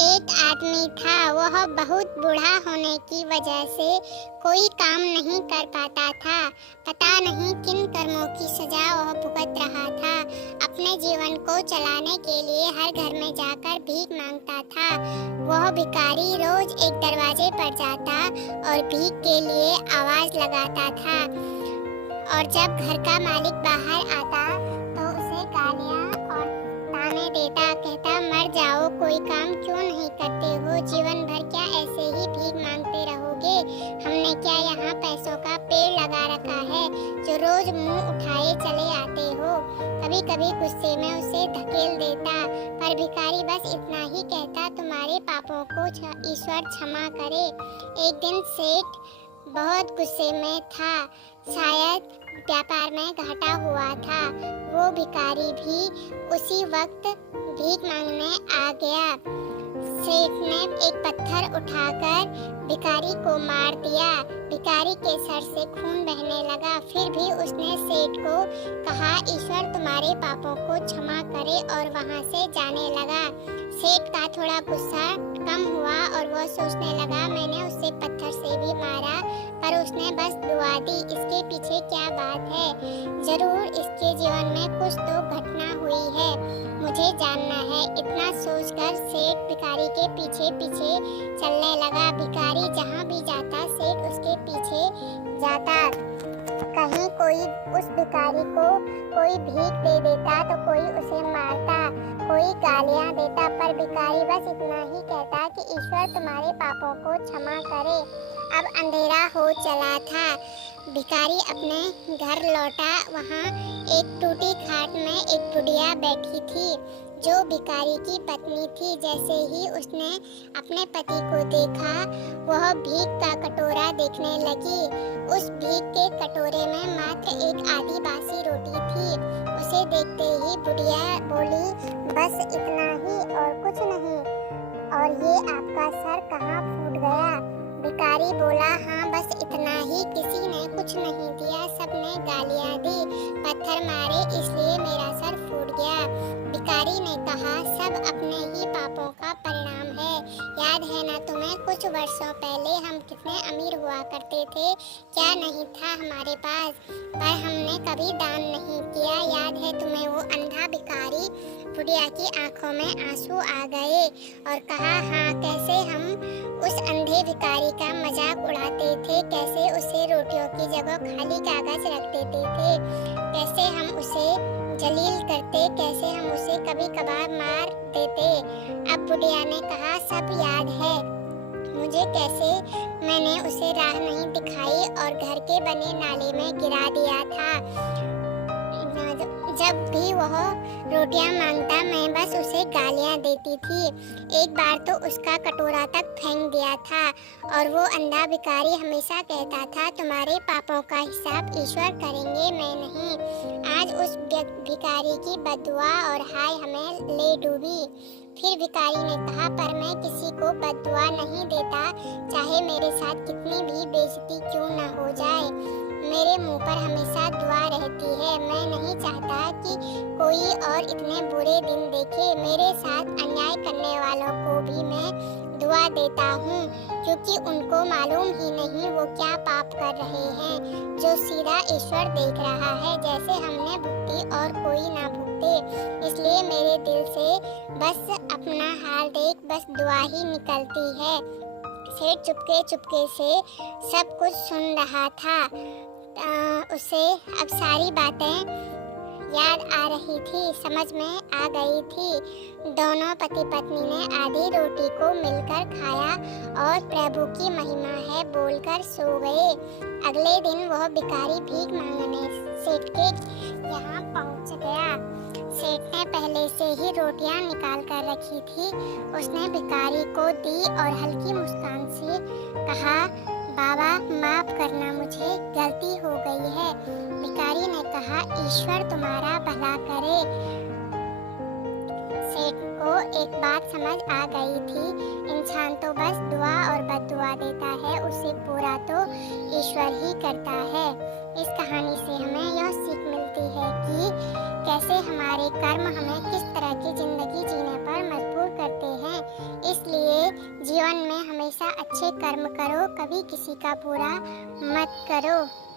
एक आदमी था। वह बहुत बूढ़ा होने की वजह से कोई काम नहीं कर पाता था। पता नहीं किन कर्मों की सजा वह भुगत रहा था। अपने जीवन को चलाने के लिए हर घर में जाकर भीख मांगता था। वह भिखारी रोज एक दरवाजे पर जाता और भीख के लिए आवाज लगाता था, और जब घर का मालिक बाहर आता तो उसे गालियां और ताने देता, कहता, मर जाओ, कोई काम क्यों नहीं करते हो, जीवन भर क्या ऐसे ही भीख मांगते रहोगे। हमने क्या यहाँ पैसों का पेड़ लगा रखा है जो रोज मुंह उठाए चले आते हो। कभी कभी गुस्से में उसे धकेल देता, पर भिखारी बस इतना ही कहता, तुम्हारे पापों को ईश्वर क्षमा करे। एक दिन सेठ बहुत गुस्से में था, शायद व्यापार में घाटा हुआ था। वो भिखारी भी उसी वक्त भीख मांगने आ गया। सेठ ने एक पत्थर उठाकर भिखारी को मार दिया। भिखारी के सर से खून बहने लगा। फिर भी उसने सेठ को कहा, ईश्वर तुम्हारे पापों को क्षमा करे, और वहां से जाने लगा। सेठ का थोड़ा गुस्सा कम हुआ और वह सोचने लगा, मैंने उसे पत्थर से भी मारा, पर उसने बस दुआ दी। इसके पीछे क्या बात है? जरूर इसके जीवन में कुछ तो घटना हुई है, मुझे जानना है। इतना सोचकर सेठ भिखारी के पीछे पीछे चलने लगा। भिखारी जहाँ भी जाता सेठ उसके पीछे जाता। कहीं कोई उस भिखारी को कोई भीख दे देता तो कोई उसे मारता, कोई गालियां देता, पर भिखारी बस इतना ही कहता कि ईश्वर तुम्हारे पापों को क्षमा करे। अब अंधेरा हो चला था। भिखारी अपने घर लौटा। वहाँ एक टूटी खाट में एक बुढ़िया बैठी थी जो भिखारी की पत्नी थी। जैसे ही उसने अपने पति को देखा, वह भीख का कटोरा देखने लगी। उस भीख के कटोरे में मात्र एक आधी बासी रोटी थी। उसे देखते ही बुढ़िया बोली, बस इतना ही और कुछ नहीं, और ये आपका सर कहाँ फूट गया? भिखारी बोला, हाँ बस इतना ही, किसी ने कुछ नहीं दिया, सबने गालियां दी, पत्थर मारे, इसलिए मेरा सर फूट गया। भिखारी ने कहा, सब अपने ही पापों का परिणाम है। याद है ना तुम्हें, कुछ वर्षों पहले हम कितने अमीर हुआ करते थे, क्या नहीं था हमारे पास, पर हमने कभी दान नहीं किया। याद है तुम्हें वो अंधा भिखारी? बुढ़िया की आंखों में आंसू आ गए और कहा, हाँ, कैसे हम उस अंधे भिखारी का मजाक उड़ाते थे, कैसे उसे रोटियों की जगह खाली कागज रख देते थे, कैसे हम उसे जलील करते, कैसे हम उसे कभी कभार मार देते। अब बुढ़िया ने कहा, सब याद है मुझे, कैसे मैंने उसे राह नहीं दिखाई और घर के बने नाले में गिरा दिया था। जब भी वह रोटियां मांगता मैं बस उसे गालियां देती थी। एक बार तो उसका कटोरा तक फेंक दिया था, और वो अंधा भिखारी हमेशा कहता था, तुम्हारे पापों का हिसाब ईश्वर करेंगे, मैं नहीं। आज उस भिखारी की बददुआ और हाय हमें ले डूबी। फिर भिखारी ने कहा, पर मैं किसी को बददुआ नहीं देता, चाहे मेरे साथ कितनी भी बेइज्जती क्यों न हो जाए। मेरे मुंह पर हमेशा दुआ रहती है। मैं नहीं चाहता कि कोई और इतने बुरे दिन देखे। मेरे साथ अन्याय करने वालों को भी मैं दुआ देता हूँ, क्योंकि उनको मालूम ही नहीं वो क्या पाप कर रहे हैं, जो सीधा ईश्वर देख रहा है, जैसे हमने भुगती और कोई ना भुगते। इसलिए मेरे दिल से बस अपना हाल देख बस दुआ ही निकलती है। सेठ चुपके चुपके से सब कुछ सुन रहा था। उसे अब सारी बातें याद आ रही थी, समझ में आ गई थी। दोनों पति पत्नी ने आधी रोटी को मिलकर खाया और प्रभु की महिमा है बोलकर सो गए। अगले दिन वह भिखारी भीख मांगने सेठ के यहाँ पहुँच गया। सेठ ने पहले से ही रोटियां निकाल कर रखी थी। उसने भिखारी को दी और हल्की मुस्कान से कहा, बाबा माफ करना, मुझे गलती हो गई है। भिखारी ने कहा, ईश्वर तुम्हारा भला करे। सेठ को एक बात समझ आ गई थी, इंसान तो बस दुआ और बद्दुआ देता है, उससे पूरा तो ईश्वर ही करता है। इस कहानी से हमें यह सीख मिलती है कि कैसे हमारे कर्म हमें किस तरह की जिंदगी जीने पर मजबूर करते हैं। इसलिए जीवन में हमेशा अच्छे कर्म करो, कभी किसी का बुरा मत करो।